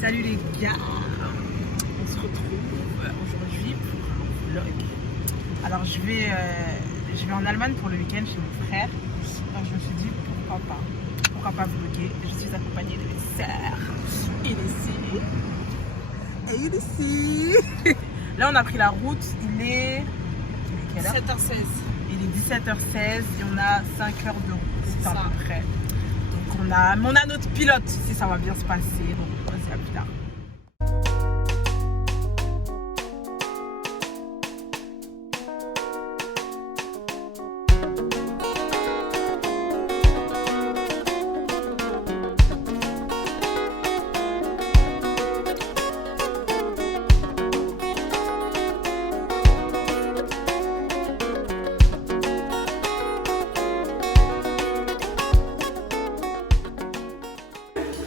Salut les gars, on se retrouve aujourd'hui pour un vlog. Alors je vais en Allemagne pour le week-end chez mon frère. Donc je me suis dit pourquoi pas vlogger. Je suis accompagnée de mes sœurs. Et ici. Là on a pris la route, il est quelle heure? 7h16. Il est 17h16 et on a 5 heures de route, c'est à peu près. Donc on a notre pilote si ça va bien se passer. Donc c'est à plus tard.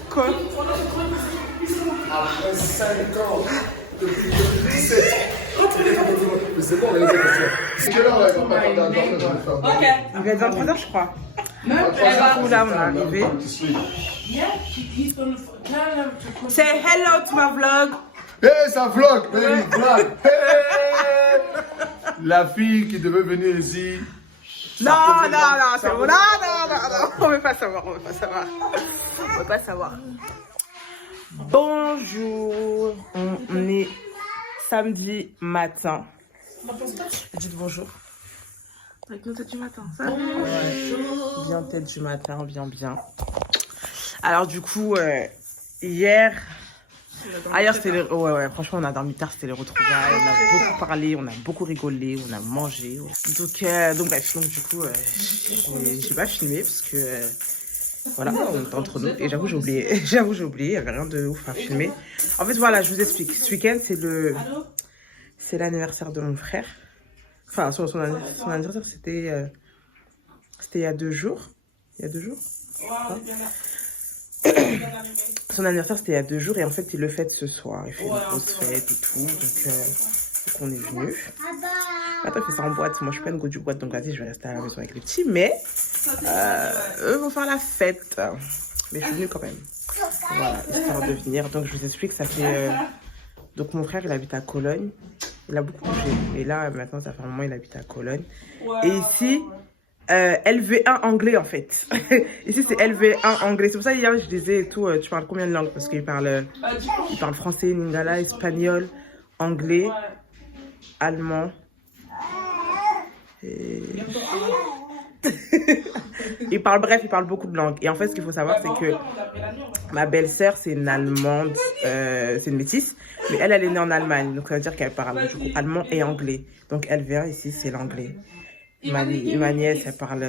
Quoi? Après 5 ans, depuis 2017. C'est bon, on a les questions. C'est quelle heure là? Ok. Il va être 23h je crois. Non, Là on est arrivé. Say hello to my vlog. Hey, ça vlog, baby, vlog. Hey, la fille qui devait venir ici. Non, c'est bon. Non, on veut pas savoir. Bonjour, on est samedi matin. Dites bonjour. Avec nos têtes du matin, ça va? Ouais, bien tête du matin, bien. Alors du coup, hier c'était les... ouais, franchement on a dormi tard, c'était les retrouvailles, on a beaucoup parlé, on a beaucoup rigolé, on a mangé. Donc bref, du coup j'ai pas filmé parce que voilà, on est entre nous et j'avoue j'ai oublié, il y avait rien de ouf à filmer. En fait voilà, je vous explique, ce week-end c'est l'anniversaire de mon frère. Enfin son anniversaire c'était il y a 2 jours. Hein? Son anniversaire c'était il y a 2 jours et en fait il le fête ce soir, il fait une grosse fête et tout, donc on est venu. Attends, il fait ça en boîte, moi je suis pas une go du boîte donc vas-y je vais rester à la maison avec les petits, mais eux vont faire la fête, mais je suis venue quand même, voilà, histoire de venir. Donc je vous explique, ça fait donc mon frère il habite à Cologne, il a beaucoup bougé et là maintenant ça fait un moment il habite à Cologne et ici LV1 anglais en fait. Ici c'est LV1 anglais. C'est pour ça hier je disais et tout, tu parles combien de langues? Parce qu'il parle français, lingala, espagnol, anglais, allemand. Et... il parle beaucoup de langues. Et en fait ce qu'il faut savoir c'est que ma belle-sœur c'est une allemande, c'est une métisse, mais elle est née en Allemagne. Donc ça veut dire qu'elle parle du coup allemand et anglais. Donc LV1 ici c'est l'anglais. Ma nièce, elle parle...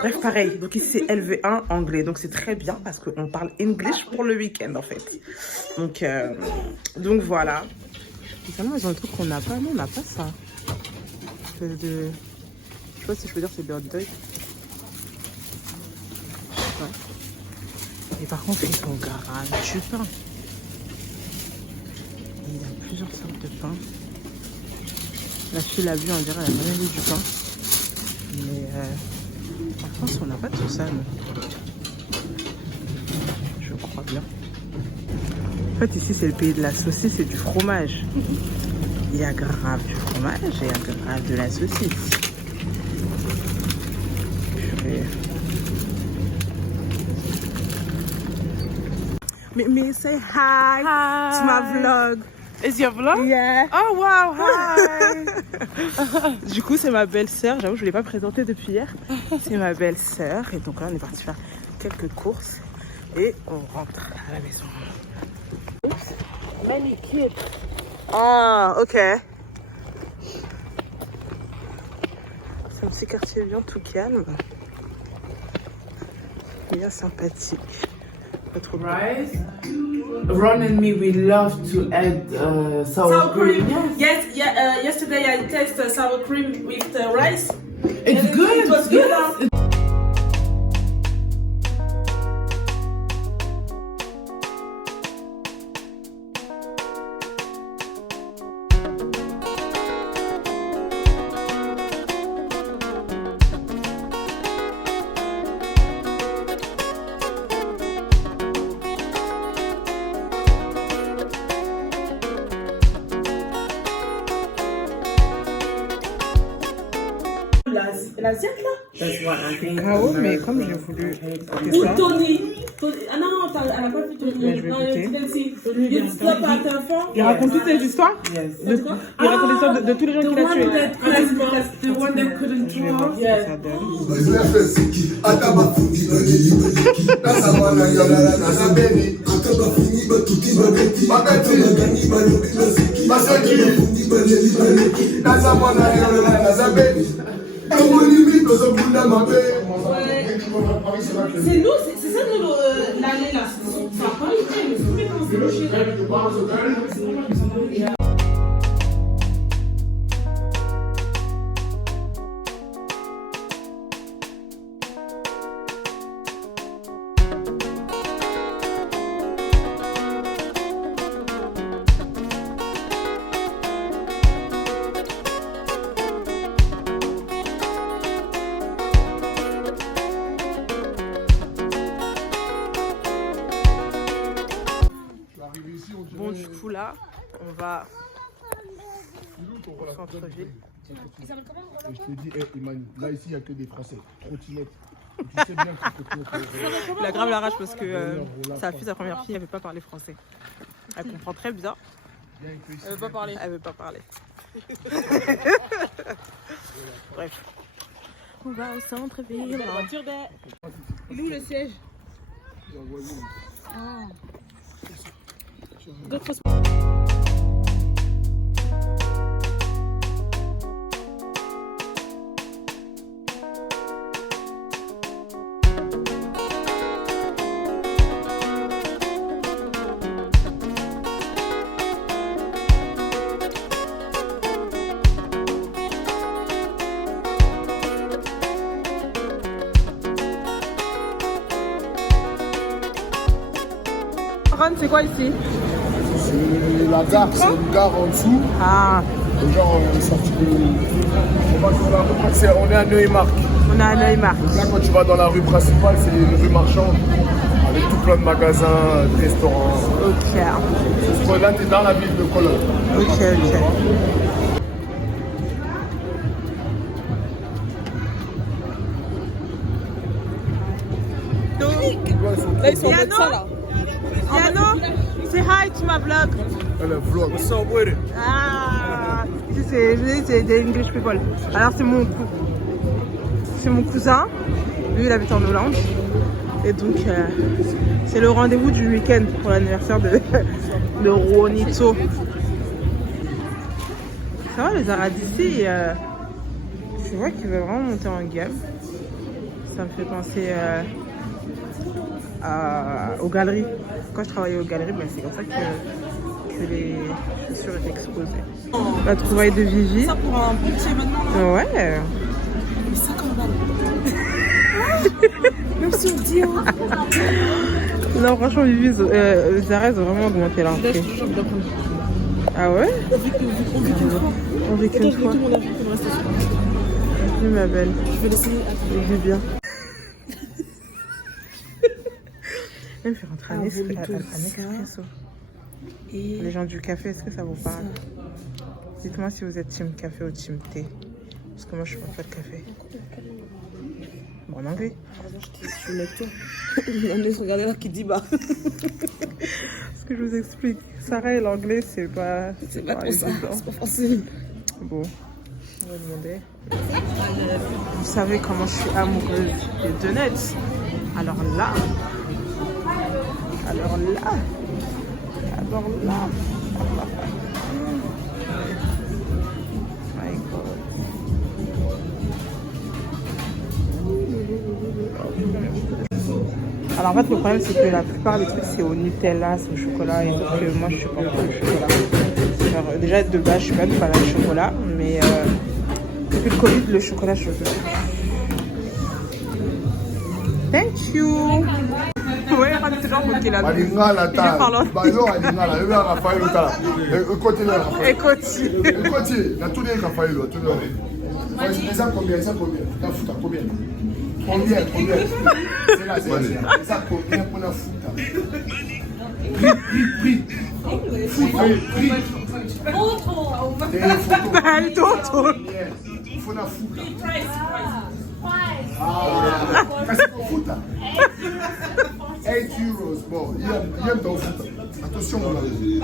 Bref, pareil. Donc ici, c'est LV1 anglais. Donc c'est très bien parce qu'on parle English pour le week-end, en fait. Donc voilà. Finalement, ils ont un truc qu'on n'a pas. Nous, on n'a pas ça. Je sais pas si je peux dire c'est de hot dog. Ouais. Et par contre, ils sont grave du pain. Il y a plusieurs sortes de pain. La fille l'a vu, on dirait, elle a jamais vu du pain. Mais en France, on n'a pas tout ça, nous. Je crois bien. En fait, ici, c'est le pays de la saucisse et du fromage. Il y a grave du fromage et il y a grave de la saucisse. Mais say hi to my vlog. Is your vlog? Yeah. Oh wow, hi. Du coup, c'est ma belle-sœur. J'avoue, je ne l'ai pas présentée depuis hier. C'est ma belle-sœur. Et donc là, on est parti faire quelques courses. Et on rentre à la maison. Oops. Many kids. Ah, ok. C'est un petit quartier bien tout calme. Bien sympathique. Pas trop Rice. Ron and me, we love to add sour cream. Yes, yesterday I tasted sour cream with rice. It's good. It was good. C'est l'asiate là? Ah ouais, mais comme j'ai voulu goûter Ou ça, Tony. Ah non, elle n'a pas fait Tony. Mais je vais Non, goûter. il stop à téléphone. il raconte toutes les histoires. Il raconte l'histoire de tous les gens qu'il a tués. The one that couldn't Je vais voir ce que ça donne. C'est nous, c'est ça nous l'année là. Ça n'a pas été, mais c'est comment c'est logique. Bon, du coup, là, on va au centre-ville. Et je te dis, hey, Imani, là ici il n'y a que des Français. Trottinette. Tu sais bien que Il a grave la rage parce que sa fille, sa première fille, elle ne veut pas parler français. Elle comprend très bien. Elle veut pas parler. Elle veut pas parler. Bref. On va au centre-ville. Il est où le siège? C'est quoi ici? c'est la gare, c'est une gare en dessous. Ah, Genre, on est sorti de. On est à Neumark. on a un Neumark. Là, quand tu vas dans la rue principale, c'est une rue marchande avec tout plein de magasins, de restaurants. Ok. Là, tu es dans la ville de Cologne. Ok. Là, ils sont Diano, say hi to my vlog. le vlog. Ah, ici c'est des English people. Alors c'est mon cousin, lui il habite en Hollande. Et donc c'est le rendez-vous du week-end pour l'anniversaire de Juanito. Ça va, les Arabes d'ici, je vois qu'il veut vraiment monter en gamme. Ça me fait penser aux galeries. Quand je travaillais aux galeries, ben, c'est comme ça que les chaussures étaient exposées. La trouvaille de Vivi. Ça pour un petit événement. Ouais. Mais 50 balles. Même si on dit. Non, franchement, Vivi, Zara, ils ont vraiment augmenté leur prix. Ah ouais? On vit qu'une fois. Oui, ma belle. Je vais laisser. Je vis bien. Elle me fait rentrer un expresso. Les gens du café, est-ce que ça vous parle? Dites-moi si vous êtes team café ou team thé. Parce que moi, je ne bois pas de café. Bon, en anglais. Je suis lecteur. On regarder là qui dit bah. Ce que je vous explique. Sarah et l'anglais, c'est pas C'est pas trop ça. évident. C'est pas facile. Bon, on va demander. Vous savez comment je suis amoureuse des donuts. Alors là. My God. Alors en fait le problème c'est que la plupart des trucs c'est au Nutella, c'est au chocolat et donc moi je suis pas pour le chocolat. Genre, déjà de base je suis pas de fan de chocolat mais depuis le Covid le chocolat je veux. Thank you. Ouais, on est toujours bloqué là. Alingala, ta. Bayo, Alingala. Le gars Raphaël, ta. Écoutez le Raphaël. Écoutez. Écoutez, il y a tous les Raphaël, tous les. Ça combien? T'as foutu combien? Combien? C'est là, c'est ça combien pour la fouta? Prix. Auto. Il faut la fouta. Ah, c'est pour foot. 8 euros. Bon, il aime ton foot. Attention, mon ami.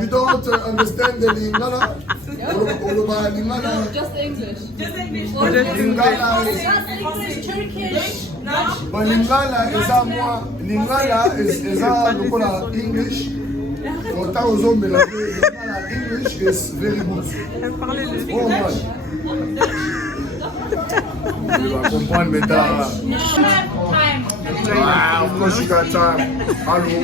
You don't understand the Lingala? Just English. Lingala is... But Lingala is a moi. Lingala is a local English. Autant aux hommes mélanger Lingala English is very good. Oh man. Tu vas comprendre maintenant. Wow, of course you got time. Allô.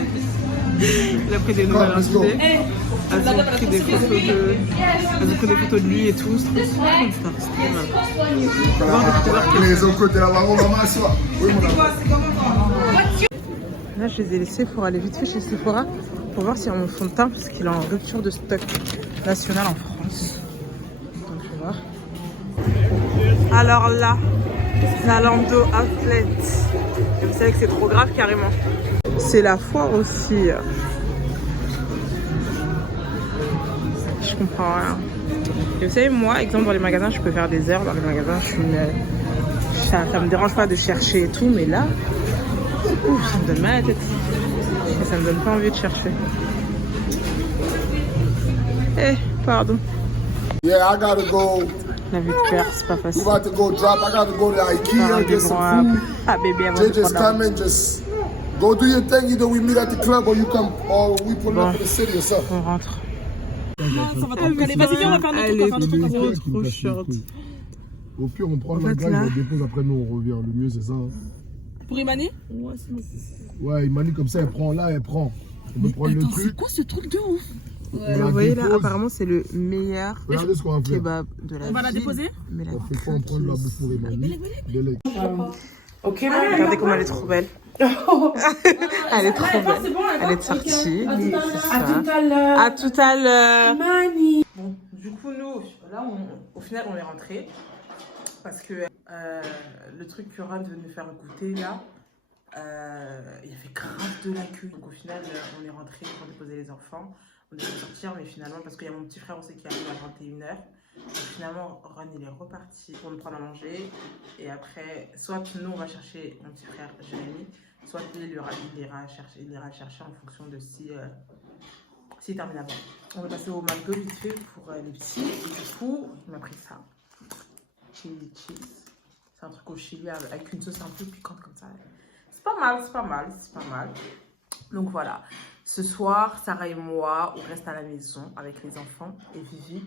Il a pris des nouvelles invités. Elles ont pris des photos de lui et tout. C'était super cool. Les autres côtés là-bas, on va m'asseoir. Oui, mon ami. Là, je les ai laissés pour aller vite fait chez Sephora pour voir s'il y a mon fond de teint parce qu'il est en rupture de stock national en France. Donc, je vais voir. Alors là, Zalando Outlet. Et vous savez que c'est trop grave carrément. C'est la foire aussi. Je comprends rien. Et vous savez, moi, exemple dans les magasins, je peux faire des heures dans les magasins. Ça me dérange pas de chercher et tout, mais là, ça me donne mal à la tête. Et ça me donne pas envie de chercher. Eh, pardon. Yeah, I gotta go. La vie de père, c'est pas facile. We about to go drop. I gotta go to IKEA, get some food. Ah, bébé, avant de Just prendre come and just go do your thing. Either we meet at the club or you come, or we pull up to the city or something. on rentre. Ça va trop caler. Vas-y, viens, on va faire Elle est notre truc. trop short. Au pire, on prend En la fait, graille, là- on la dépose, après nous on revient. Le mieux c'est ça. Hein. Pour Imani? Ouais, Imani comme ça, elle prend là, elle prend. On peut prendre le Attends, truc. c'est quoi ce truc de ouf? on la Vous voyez là, dépose. apparemment, c'est le meilleur Regardez ce qu'on va faire. kebab de la On va la ville. déposer? Mais la On fait quoi? On prend la bouffe pour Imani. Délai. Ok, regardez comme elle est trop belle. Elle est trop belle. Elle est sortie. C'est ça. À tout à l'heure. Bon, du coup, nous, là, au final, on est rentré. Parce que le truc que Ron veut nous faire goûter, là, il y avait grave de la queue. Donc, au final, on est rentré pour déposer les enfants. On devait sortir, mais finalement, parce qu'il y a mon petit frère aussi qui arrive à 21h. Donc, finalement, Ron, il est reparti pour nous prendre à manger. Et après, soit nous, on va chercher mon petit frère Jérémy, soit lui, il ira chercher en fonction de s'il termine avant. On va passer au McDo vite fait pour les petits. Et du coup, il m'a pris ça. Chili cheese. C'est un truc au chili avec une sauce un peu piquante comme ça. C'est pas mal, c'est pas mal, c'est pas mal. Donc voilà. Ce soir, Sarah et moi, on reste à la maison avec les enfants et Vivi.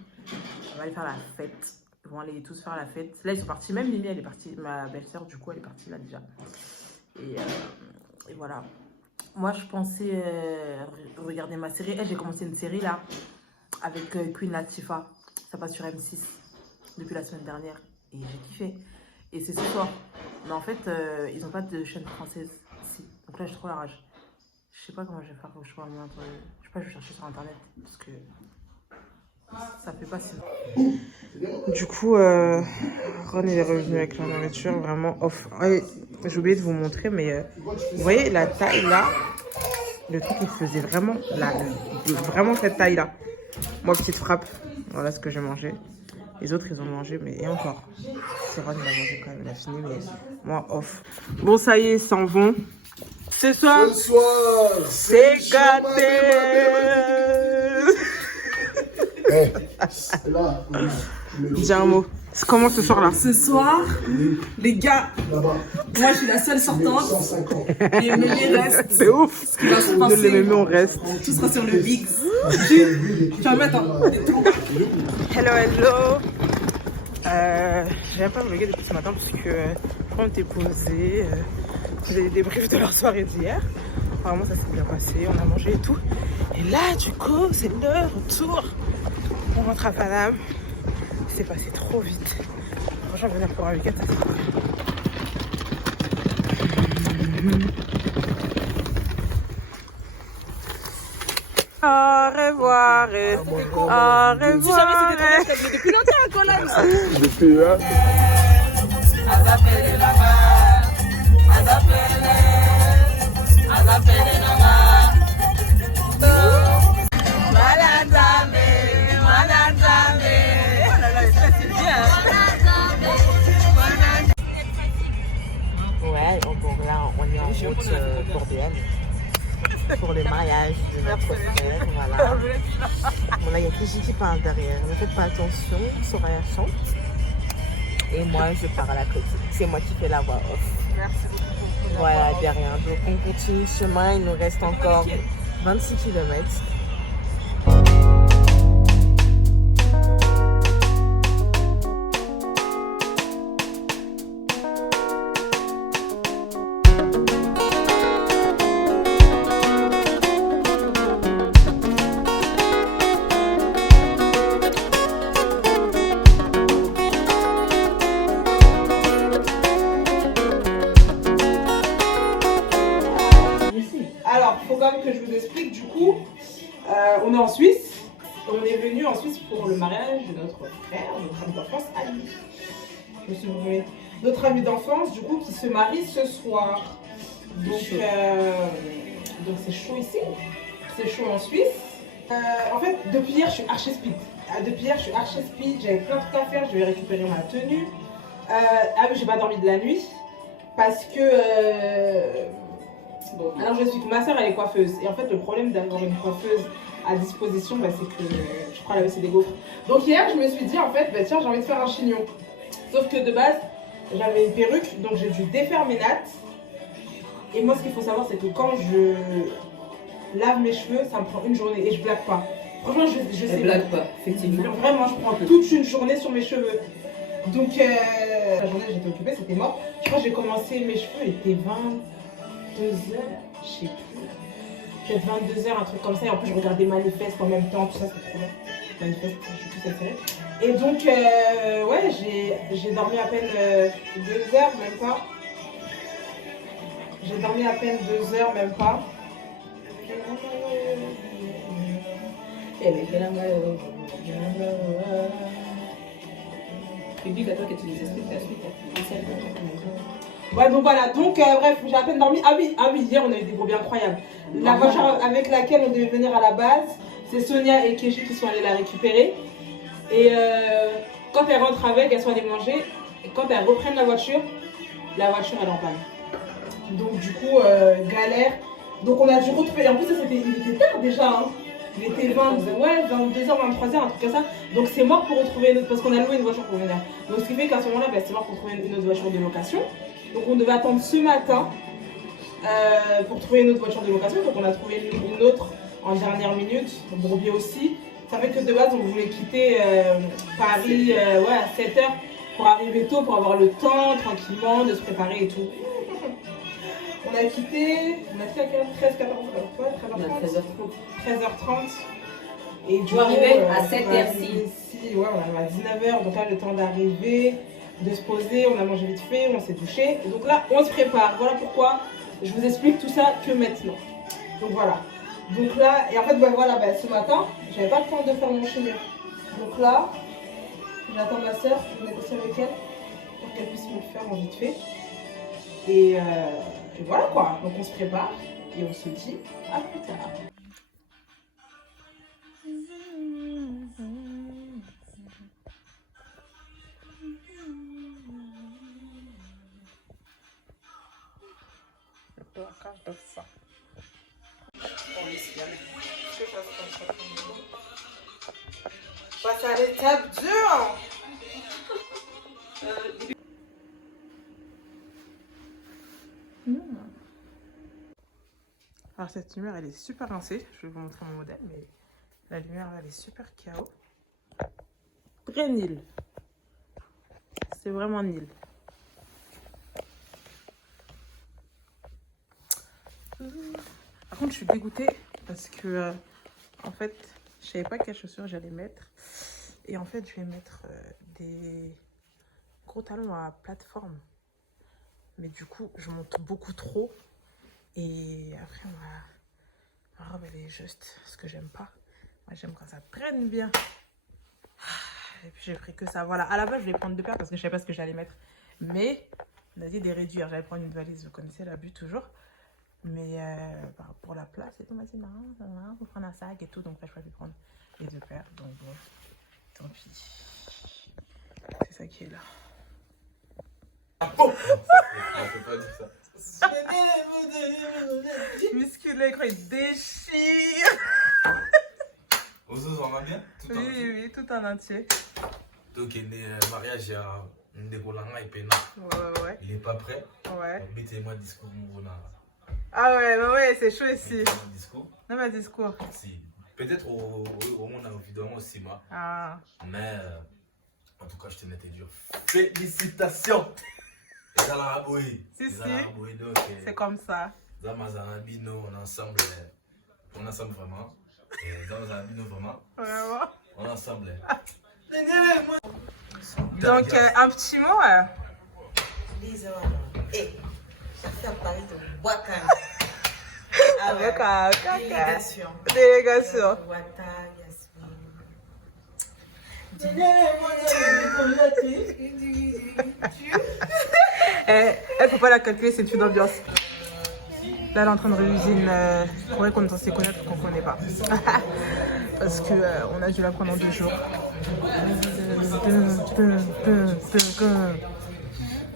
On va aller faire la fête. Ils vont aller tous faire la fête. Là, ils sont partis. Même Mimi, elle est partie. Ma belle-sœur, du coup, elle est partie là déjà. Et voilà. Moi, je pensais regarder ma série. J'ai commencé une série là avec Queen Latifah. Ça passe sur M6 depuis la semaine dernière. Et j'ai kiffé. Et c'est ce soir. Mais en fait, ils n'ont pas de chaîne française ici. Donc là, j'ai trop la rage. Je sais pas comment je vais faire. Je sais pas, je vais chercher sur internet. Parce que ça fait pas si. Du coup, Ron est revenu avec la nourriture vraiment off. J'ai oublié de vous montrer, mais vous voyez la taille là. Le truc, il faisait vraiment, vraiment cette taille là. Moi, petite frappe. Voilà ce que j'ai mangé. Les autres, ils ont mangé, mais et encore. C'est Ron, il a mangé quand même, il a fini, mais moi, off. Bon, ça y est, ils s'en vont. Ce soir, c'est gâté. Dis un mot. C'est comment ce soir là? Ce soir, les gars, moi je suis la seule sortante. Et Mémé reste. C'est ouf. Ce qui va se Nous, passer, les mémés, on reste. tout sera sur le Bix. Tu vas mettre un. Hello, hello. J'ai pas vlogué depuis ce matin parce que on était posé. J'ai des débriefs de leur soirée d'hier. Apparemment, ça s'est bien passé. On a mangé et tout. Et là, du coup, c'est le retour. On rentre à Paname. C'est passé trop vite. Franchement, venir pour un week-end, ça c'est cool. Au revoir. Au revoir. Si jamais c'était trop bien, je t'avais depuis longtemps, quoi là. Depuis là. Malade, européenne pour le mariage de notre frère. Voilà. Bon, là, il y a Kiji qui parle derrière. Ne faites pas attention, Soraya chante. Et moi, je pars à la côté. C'est moi qui fais la voix off. Merci beaucoup. Voilà, derrière. Donc, on continue le chemin. Il nous reste encore 26 km. Alors, il faut quand même que je vous explique, du coup, on est en Suisse. On est venu en Suisse pour le mariage de notre frère, notre ami d'enfance, Ali. Je me suis nommée. Notre ami d'enfance, du coup, qui se marie ce soir. Donc c'est chaud ici. C'est chaud en Suisse. En fait, depuis hier, je suis archi speed. J'avais plein de trucs à faire. Je vais récupérer ma tenue. Ah oui, j'ai pas dormi de la nuit. Parce que... Bon, alors je suis que ma soeur elle est coiffeuse et en fait le problème d'avoir une coiffeuse à disposition c'est que je crois là c'est des gaufres. Donc hier je me suis dit en fait tiens j'ai envie de faire un chignon. Sauf que de base j'avais une perruque donc j'ai dû défaire mes nattes. Et moi ce qu'il faut savoir c'est que quand je lave mes cheveux ça me prend une journée et je blague pas. Franchement je sais blague pas, effectivement. Vraiment je prends toute une journée sur mes cheveux. Donc la journée j'étais occupée, c'était mort. Je crois que j'ai commencé mes cheveux, il était 22h, je sais plus, peut-être 22h, un truc comme ça, et en plus je regardais Manifeste en même temps, tout ça c'est trop bien, Manifeste, je suis plus série. Et donc, ouais, j'ai dormi à peine 2 heures, même pas. J'ai dormi à peine 2 heures, même pas. Et puis, toi que tu les expliques la suite, ouais, donc voilà, donc bref, j'ai à peine dormi. Ah oui, hier on a eu des brebis incroyables. La voiture avec laquelle on devait venir à la base, c'est Sonia et Keji qui sont allés la récupérer. Et quand elles rentrent avec, elles sont allées manger. Et quand elles reprennent la voiture elle est en panne. Donc du coup, galère. Donc on a dû retrouver. En plus, il était tard déjà. Hein. Il était 22h, 23h, un truc comme ça. Donc c'est mort pour retrouver une autre, parce qu'on a loué une voiture pour venir. Donc ce qui fait qu'à ce moment-là, c'est mort pour trouver une autre voiture de location. Donc on devait attendre ce matin pour trouver une autre voiture de location. Donc on a trouvé une autre en dernière minute, Bourbier aussi. Ça fait que de base on voulait quitter Paris à 7h pour arriver tôt, pour avoir le temps tranquillement de se préparer et tout. On a quitté à quelle heure 13h30. Et du coup, arriver à 7h6. Ouais, on arrive à 19h, donc là le temps d'arriver, de se poser, on a mangé vite fait, on s'est douché. Et donc là on se prépare, voilà pourquoi je vous explique tout ça que maintenant. Donc voilà. Donc là, et en fait ce matin, j'avais pas le temps de faire mon chignon. Donc là, j'attends ma soeur, je vais négocier avec elle pour qu'elle puisse me le faire en vite fait. Et voilà quoi, donc on se prépare et on se dit à plus tard. Passe à l'étape 2. Alors cette lumière elle est super rincée, je vais vous montrer mon modèle, mais la lumière elle est super KO. Très nil. C'est vraiment nil. Par contre je suis dégoûtée parce que en fait je savais pas quelles chaussures j'allais mettre. Et en fait je vais mettre des gros talons à plateforme. Mais du coup je monte beaucoup trop. Et après, ma robe, elle est juste ce que j'aime pas. Moi, j'aime quand ça traîne bien. Et puis, j'ai pris que ça. Voilà, à la base, je vais prendre 2 paires parce que je savais pas ce que j'allais mettre. Mais on a dit de réduire. J'allais prendre une valise, vous connaissez la but toujours. Mais pour la place, et tout, on m'a dit non, il faut prendre un sac et tout. Donc là, je vais prendre les 2 paires. Donc bon, tant pis. C'est ça qui est là. On peut pas dire ça. Musculé, quand il déchire. Vous en va bien? Tout en entier. Oui, tout en entier. Donc, il y a un mariage, il y a un décollant et peine. Ouais. Il n'est pas prêt. Ouais. Mettez-moi discours. Ah ouais, non, ouais, c'est chaud ici. Mettez-moi discours. Non, mais discours. Si. Peut-être au monde évidemment aussi, moi. Ah. Mais en tout cas, je tenais à te dire félicitations. Et dans la rabouille. Si. Donc, C'est comme ça. dans ma Zanabino, on est ensemble vraiment. Et dans ma Zanabino, vraiment. Vraiment. On est ensemble. Donc, un petit mot. Ça parle de Wakanda. Avec un Délégation. Délégation. Wata, Yasmine. Elle faut pas la calculer, c'est une ambiance. Là, elle est en train de réviser une forêt qu'on est censé connaître qu'on connaît pas. Parce que on a dû la prendre en 2 jours.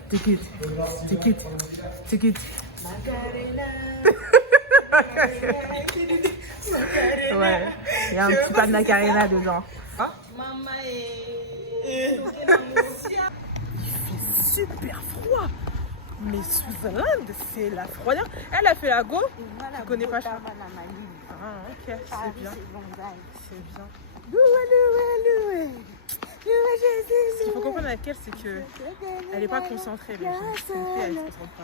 Take it. Ouais, il y a un petit pas de Macarena dedans. Hein? Il fait super froid. Mais Switzerland, c'est la froideur. Elle a fait la go. Tu connais pas ça? Ah, ok, c'est bien. C'est bien. Ce qu'il faut comprendre avec elle, c'est que elle n'est pas concentrée. Mais elle ne se concentre pas.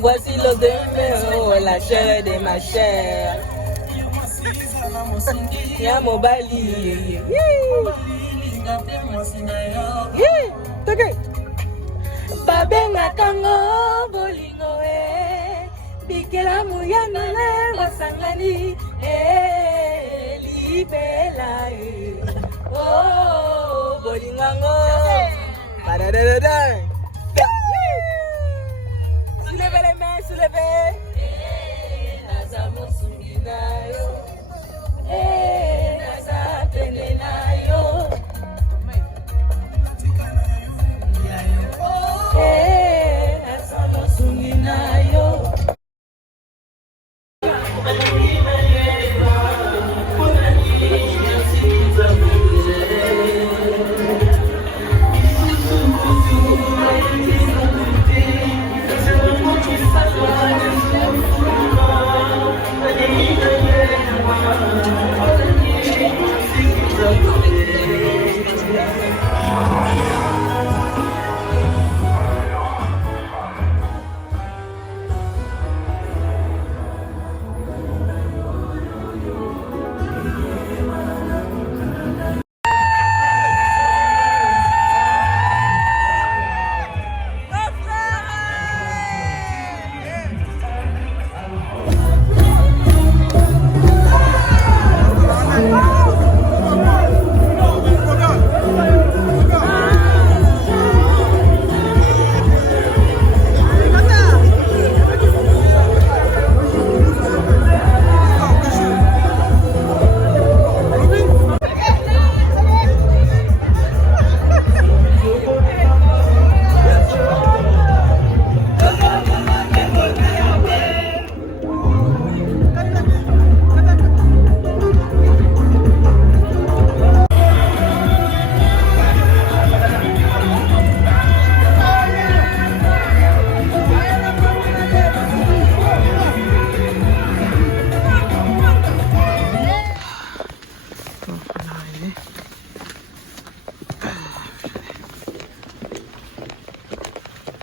Voici l'eau de méo, la chair de ma chair. Y'a mon bali. Babenga kango bolingo bikela muyanole wasangani libela oh bolingango badadada soulevez les mains soulevez naza mosungi nayo naza pene nayo naza mosungi nayo.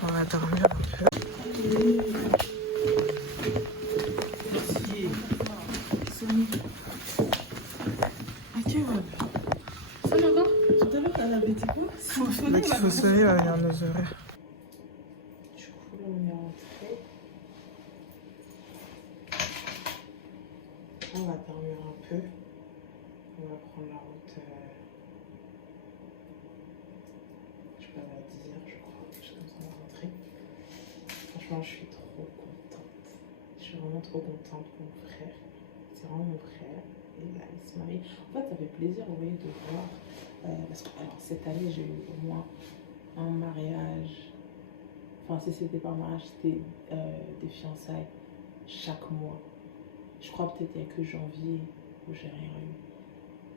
On va dormir un peu. Il faut sonner, va venir nos horaires. Du coup, là, on est rentré. On va dormir un peu. On va prendre la route. Je sais pas, à 10h, je crois. Je suis comme ça, on va rentrer. Franchement, je suis trop contente. Je suis vraiment trop contente pour mon frère. C'est vraiment mon frère. il va aller se marier. En fait, ça fait plaisir, vous voyez, de voir. Parce que alors, cette année, j'ai eu au moins un mariage. Enfin, si c'était pas un mariage, c'était des fiançailles chaque mois. Je crois peut-être qu'il n'y a que janvier où j'ai rien eu.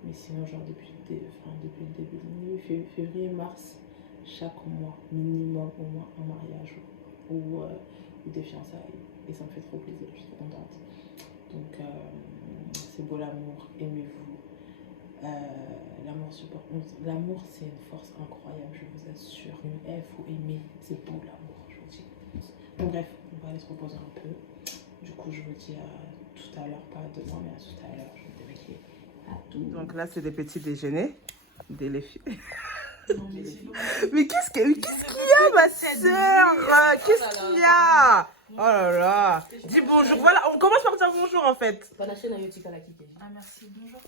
Mais sinon, genre depuis le début de l'année, février, mars, chaque mois, minimum au moins un mariage ou des fiançailles. Et ça me fait trop plaisir, je suis trop contente. Donc, c'est beau l'amour, aimez-vous. L'amour supporte. L'amour, c'est une force incroyable, je vous assure. Il faut aimer, c'est beau l'amour, je vous dis. Donc, bref, on va aller se reposer un peu. Du coup, je vous dis à tout à l'heure, pas demain, mais à tout à l'heure. Je vais vérifier à tout. Donc là, c'est des petits déjeuners. Les filles. Mais qu'est-ce qu'il y a, ma soeur? Qu'est-ce qu'il y a? Oh là là. Dis bonjour. Voilà, on commence par dire bonjour en fait. Ah, merci, bonjour.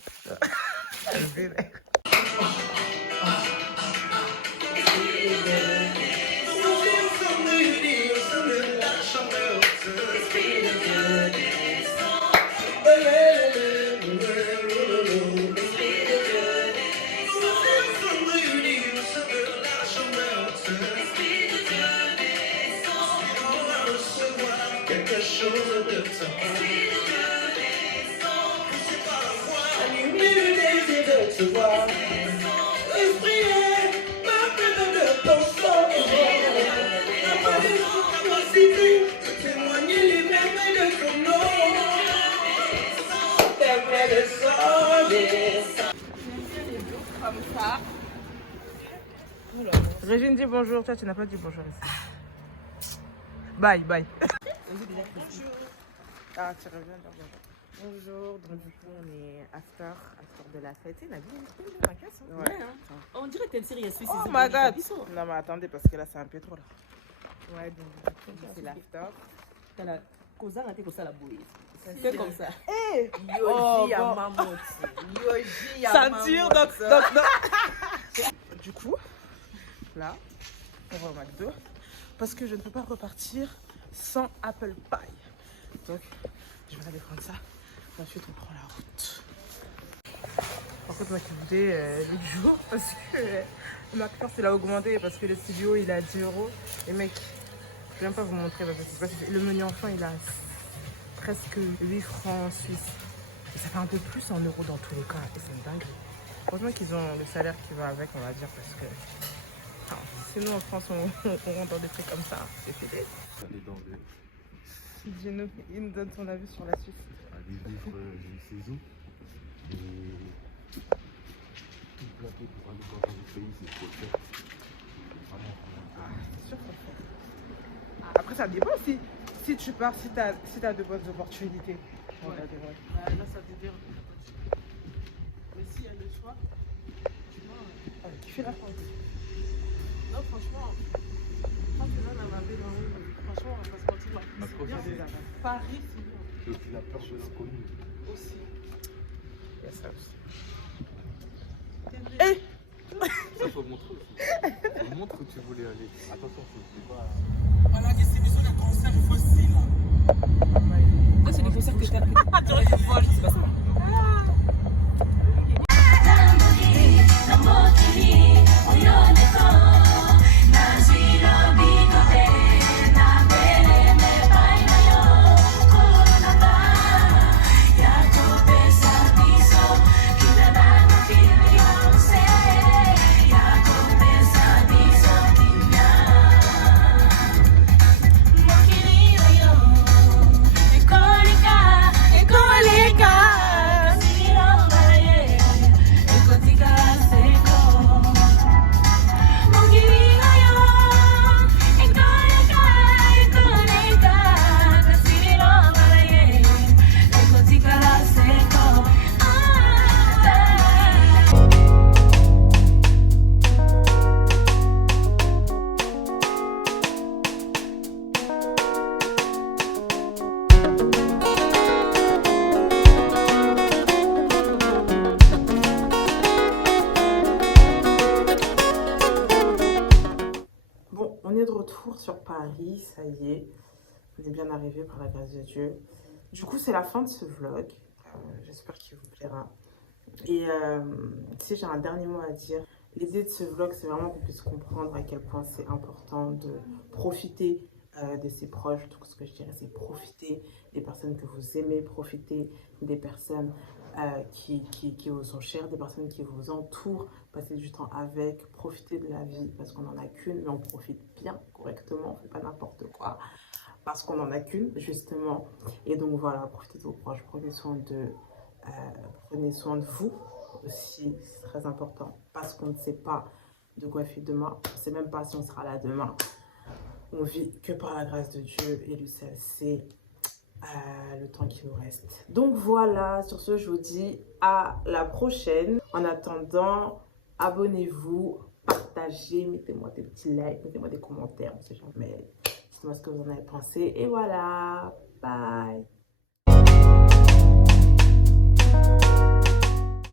Régine, dis bonjour. Toi, tu n'as pas dit bonjour ici. Bye, bye. Bonjour. Ah, tu reviens dans bonjour. Bonjour. Donc, du coup, on est after de la fête. Il a dit, ouais. On dirait que t'es une série suisse. Oh my god. Non, mais attendez, parce que là, c'est un peu trop là. Ouais, donc, c'est l'after. T'as la cause à rater comme ça la bouille. C'est comme ça. Hey! Yoji à Mamouti. Yoji à Ceinture, donc. Du coup, là, on va au McDo. Parce que je ne peux pas repartir sans apple pie. Donc, je vais aller prendre ça. Ensuite, on prend la route. Par contre, moi qui voulais l'autre jour, parce que ma first il a augmenté, parce que le studio il a 10 €. Et mec, je vais même pas vous montrer, parce que le menu enfant il a presque 8 francs suisses. Et ça fait un peu plus en euros dans tous les cas, et c'est une dinguerie. Franchement qu'ils ont le salaire qui va avec, on va dire, parce que enfin, sinon en France on rentre dans des trucs comme ça, c'est fini. Gino, il me donne son avis sur la Suisse. Des livres d'une saison et tout plaqué pour aller dans un pays, c'est trop cher. C'est sûr qu'on fait. Après, ça dépend si tu pars, si t'as de bonnes opportunités. Ouais. Là, ça te dit. Mais s'il y a le choix, franchement. Qui fait la France? Non, franchement. Quand tu vas dans la ville, franchement, on va pas se mentir. C'est bien. Paris, c'est bien. Et aussi la peur de l'inconnu. Aussi. Il y a ça aussi. Ça, faut montrer aussi. Faut montrer où tu voulais aller. Attention, faut pas. Voilà, distribution de conserve fossile. Ça, c'est des concerts que t'as pris. Tu aurais été folle, c'est pas ça. Sur Paris, ça y est, on est bien arrivé par la grâce de Dieu. Du coup, c'est la fin de ce vlog. J'espère qu'il vous plaira. Et si j'ai un dernier mot à dire, l'idée de ce vlog, c'est vraiment qu'on puisse comprendre à quel point c'est important de profiter de ses proches. Donc ce que je dirais, c'est profiter des personnes que vous aimez, profiter des personnes qui vous sont chères, des personnes qui vous entourent, passer du temps avec, profiter de la vie parce qu'on n'en a qu'une, mais on profite bien, correctement, on ne fait pas n'importe quoi parce qu'on n'en a qu'une, justement. Et donc voilà, profitez de vos proches, prenez soin de vous aussi, c'est très important parce qu'on ne sait pas de quoi fait demain, on ne sait même pas si on sera là demain. On vit que par la grâce de Dieu et lui seul sait le temps qui nous reste. Donc voilà, sur ce, je vous dis à la prochaine. En attendant, abonnez-vous, partagez, mettez-moi des petits likes, mettez-moi des commentaires, on sait jamais. Dites-moi ce que vous en avez pensé. Et voilà, bye.